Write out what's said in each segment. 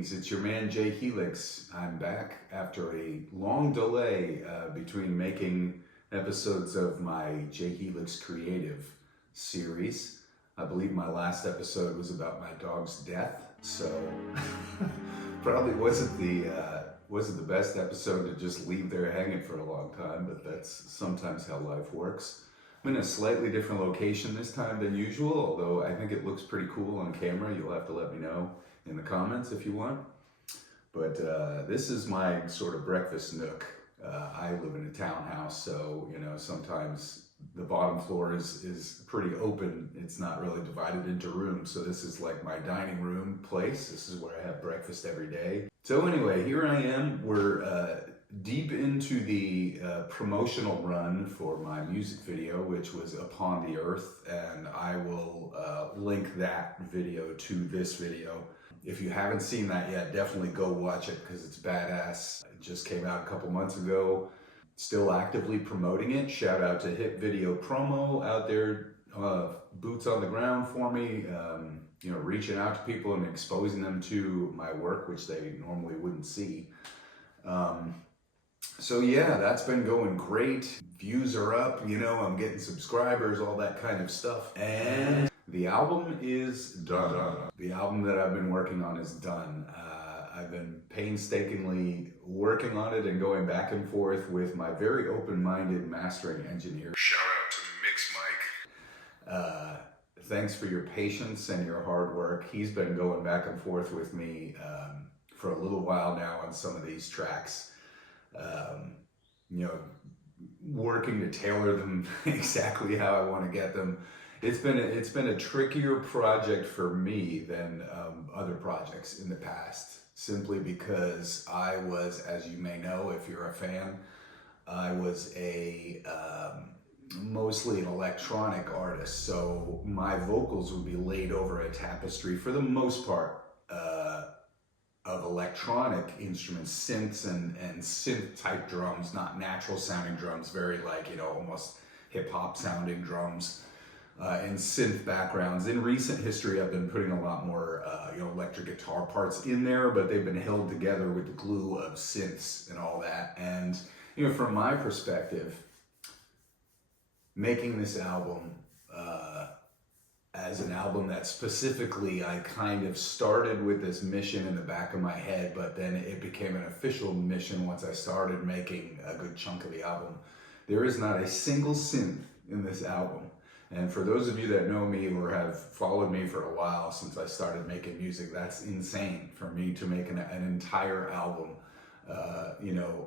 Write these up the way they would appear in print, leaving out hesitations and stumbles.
Greetings, it's your man JHelix. I'm back after a long delay between making episodes of my JHelix Creative Series. I believe my last episode was about my dog's death, so probably wasn't the best episode to just leave there hanging for a long time, but that's sometimes how life works. I'm in a slightly different location this time than usual, although I think it looks pretty cool on camera. You'll have to let me know in the comments if you want. But this is my sort of breakfast nook. I live in a townhouse, so sometimes the bottom floor is pretty open. It's not really divided into rooms, so this is like my dining room place. This is where I have breakfast every day. So anyway, here I am. We're deep into the promotional run for my music video, which was Upon the Earth, and I will link that video to this video. If you haven't seen that yet, definitely go watch it because it's badass. It just came out a couple months ago. Still actively promoting it. Shout out to Hit Video Promo out there, boots on the ground for me, reaching out to people and exposing them to my work, which they normally wouldn't see. So yeah, that's been going great. Views are up, I'm getting subscribers, all that kind of stuff. And the album is done. The album that I've been working on is done. I've been painstakingly working on it and going back and forth with my very open-minded mastering engineer. Shout out to Mix Mike. Thanks for your patience and your hard work. He's been going back and forth with me for a little while now on some of these tracks. Working to tailor them exactly how I want to get them. It's been a trickier project for me than other projects in the past, simply because I was, as you may know if you're a fan, I was a mostly an electronic artist, so my vocals would be laid over a tapestry for the most part of electronic instruments, synths and synth type drums, not natural sounding drums, very almost hip hop sounding drums, and synth backgrounds. In recent history, I've been putting a lot more electric guitar parts in there, but they've been held together with the glue of synths and all that. And from my perspective, making this album as an album that specifically I kind of started with this mission in the back of my head, but then it became an official mission once I started making a good chunk of the album. There is not a single synth in this album. And for those of you that know me or have followed me for a while since I started making music, that's insane for me to make an entire album.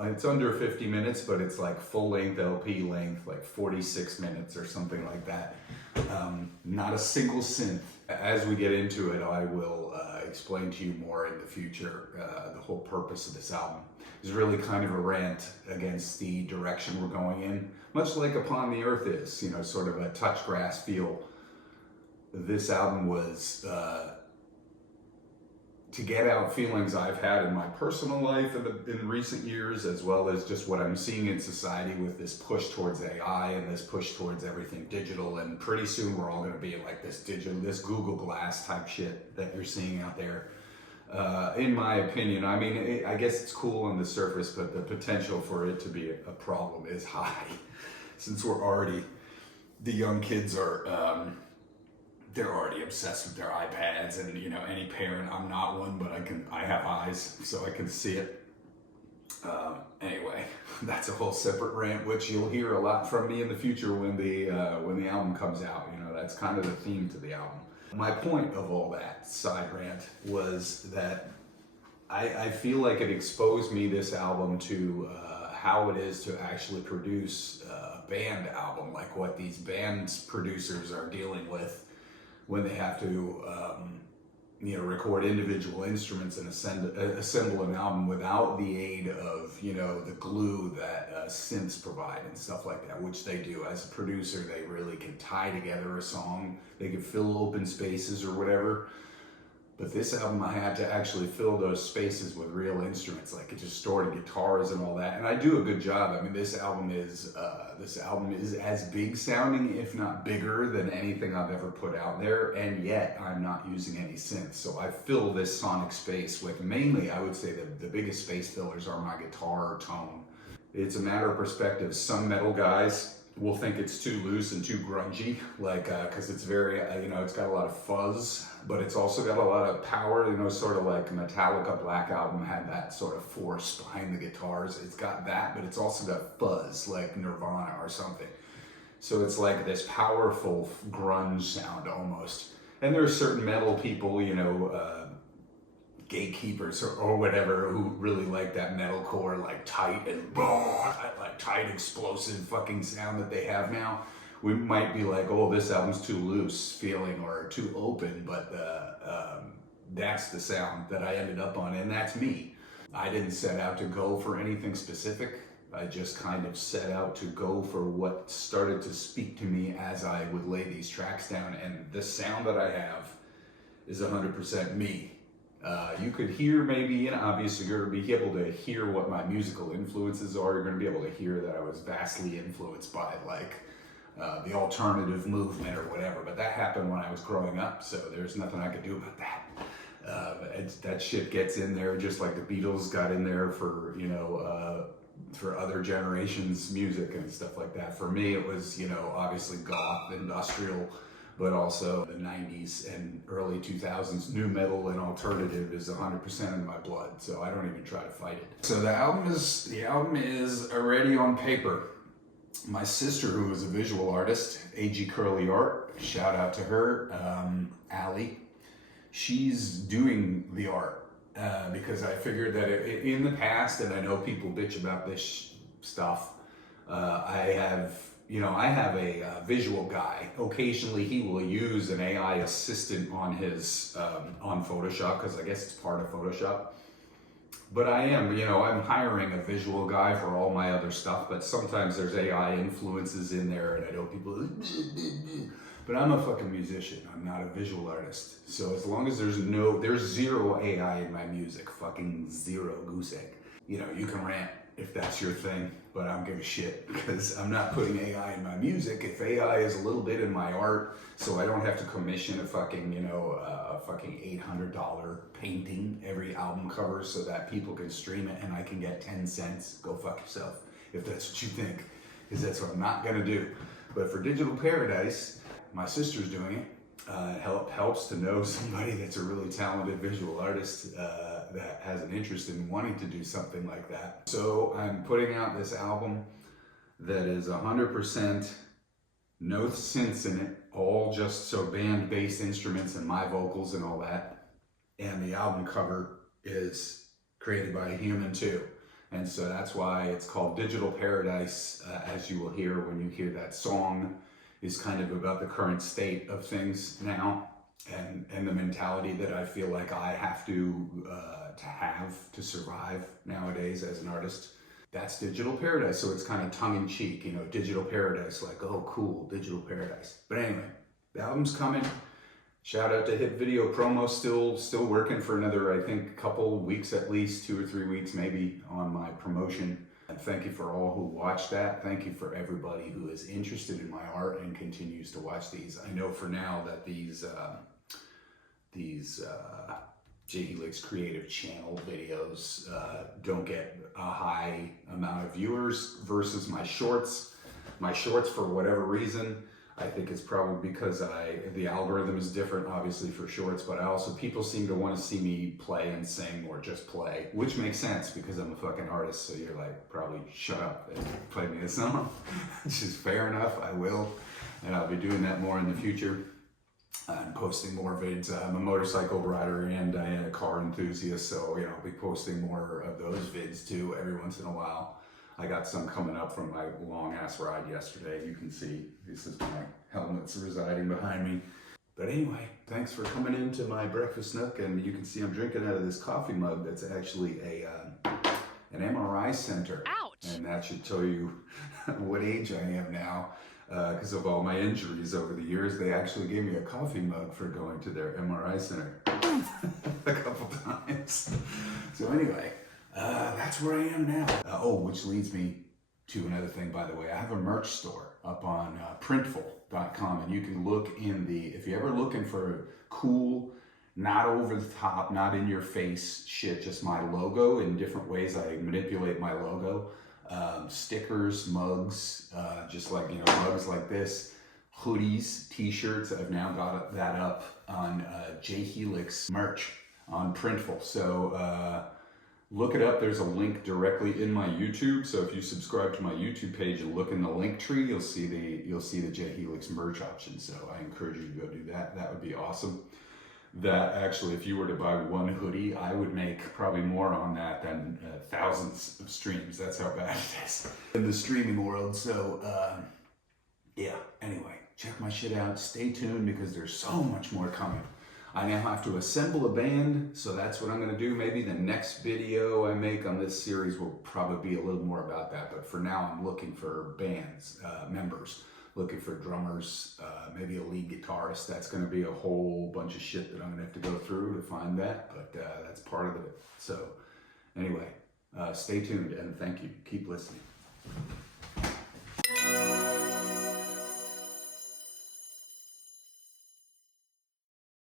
It's under 50 minutes, but it's like full-length LP length, like 46 minutes or something like that. Not a single synth. As we get into it, I will explain to you more in the future. The whole purpose of this album is really kind of a rant against the direction we're going in, much like Upon the Earth is, sort of a touch grass feel. This album was to get out feelings I've had in my personal life in recent years, as well as just what I'm seeing in society with this push towards AI and this push towards everything digital. And pretty soon we're all going to be like this Google Glass type shit that you're seeing out there. In my opinion, I guess it's cool on the surface, but the potential for it to be a problem is high, since the young kids are, they're already obsessed with their iPads, and any parent, I'm not one, but I have eyes, so I can see it. Anyway, that's a whole separate rant, which you'll hear a lot from me in the future when the album comes out. That's kind of the theme to the album. My point of all that side rant was that I feel like it exposed me, this album, to how it is to actually produce a band album, like what these bands producers are dealing with when they have to record individual instruments and assemble an album without the aid of the glue that synths provide and stuff like that, which they do. As a producer, they really can tie together a song. They can fill open spaces or whatever. But this album, I had to actually fill those spaces with real instruments, like it just stored guitars and all that. And I do a good job. I mean, this album is as big sounding, if not bigger, than anything I've ever put out there. And yet, I'm not using any synths. So I fill this sonic space with mainly, I would say, the biggest space fillers are my guitar tone. It's a matter of perspective. Some metal guys will think it's too loose and too grungy, like, cause it's very, it's got a lot of fuzz, but it's also got a lot of power, sort of like Metallica Black Album had that sort of force behind the guitars. It's got that, but it's also got fuzz, like Nirvana or something. So it's like this powerful grunge sound almost. And there are certain metal people, gatekeepers or whatever who really like that metalcore, like tight and like tight explosive fucking sound that they have now. We might be like, oh, this album's too loose feeling or too open, but that's the sound that I ended up on, and that's me. I didn't set out to go for anything specific. I just kind of set out to go for what started to speak to me as I would lay these tracks down, and the sound that I have is 100% me. You could hear maybe, obviously you're going to be able to hear what my musical influences are. You're going to be able to hear that I was vastly influenced by like the alternative movement or whatever, but that happened when I was growing up, so there's nothing I could do about that. That shit gets in there just like the Beatles got in there for, for other generations' music and stuff like that. For me, it was, obviously goth, industrial, but also the 90s and early 2000s new metal and alternative is 100% in my blood, so I don't even try to fight it. So the album is already on paper. My sister, who is a visual artist, Curley Art, shout out to her, Allie, she's doing the art because I figured that in the past, and I know people bitch about this stuff, I have a visual guy. Occasionally he will use an AI assistant on his, on Photoshop, because I guess it's part of Photoshop. But I'm hiring a visual guy for all my other stuff, but sometimes there's AI influences in there, and I know people, but I'm a fucking musician. I'm not a visual artist. So as long as there's zero AI in my music, fucking zero goose egg. You can rant if that's your thing, but I don't give a shit because I'm not putting AI in my music. If AI is a little bit in my art, so I don't have to commission a fucking, a fucking $800 painting every album cover so that people can stream it and I can get 10 cents, go fuck yourself if that's what you think, because that's what I'm not gonna do. But for Digital Paradise, my sister's doing it. It helps to know somebody that's a really talented visual artist that has an interest in wanting to do something like that. So I'm putting out this album that is 100% no synths in it, all just so band-based instruments and my vocals and all that. And the album cover is created by a human too. And so that's why it's called Digital Paradise, as you will hear when you hear that song, is kind of about the current state of things now and the mentality that I feel like I have have to survive nowadays as an artist. That's Digital Paradise, so it's kind of tongue-in-cheek, Digital Paradise, like, oh cool, Digital Paradise. But anyway, the album's coming. Shout out to Hit Video Promo, still working for another, I think, couple weeks at least, 2 or 3 weeks maybe, on my promotion. And thank you for all who watched that. Thank you for everybody who is interested in my art and continues to watch these. I know for now that these JHelix Creative Channel videos don't get a high amount of viewers versus my shorts. My shorts, for whatever reason, I think it's probably because the algorithm is different, obviously, for shorts, but people seem to want to see me play and sing or just play, which makes sense because I'm a fucking artist, so you're like, probably shut up and play me a song, which is fair enough, I will, and I'll be doing that more in the future. I'm posting more vids. I'm a motorcycle rider and I am a car enthusiast, so I'll be posting more of those vids too every once in a while. I got some coming up from my long ass ride yesterday. You can see this is my helmet's residing behind me. But anyway, thanks for coming into my breakfast nook, and you can see I'm drinking out of this coffee mug that's actually an MRI center. Ouch! And that should tell you what age I am now. Because of all my injuries over the years, they actually gave me a coffee mug for going to their MRI center. a couple times. So anyway, that's where I am now. Which leads me to another thing, by the way. I have a merch store up on Printful.com, and you can look if you're ever looking for cool, not over the top, not in your face shit, just my logo. In different ways I manipulate my logo. Stickers, mugs, just like, mugs like this, hoodies, t-shirts. I've now got that up on JHelix merch on Printful. So look it up. There's a link directly in my YouTube. So if you subscribe to my YouTube page and look in the link tree, you'll see the JHelix merch option. So I encourage you to go do that. That would be awesome. That actually, if you were to buy one hoodie, I would make probably more on that than thousands of streams. That's how bad it is in the streaming world. So yeah, anyway, check my shit out. Stay tuned because there's so much more coming. I now have to assemble a band, so that's what I'm going to do. Maybe the next video I make on this series will probably be a little more about that. But for now, I'm looking for bands, members. Looking for drummers, maybe a lead guitarist. That's going to be a whole bunch of shit that I'm going to have to go through to find that, but that's part of it. So anyway, stay tuned and thank you. Keep listening.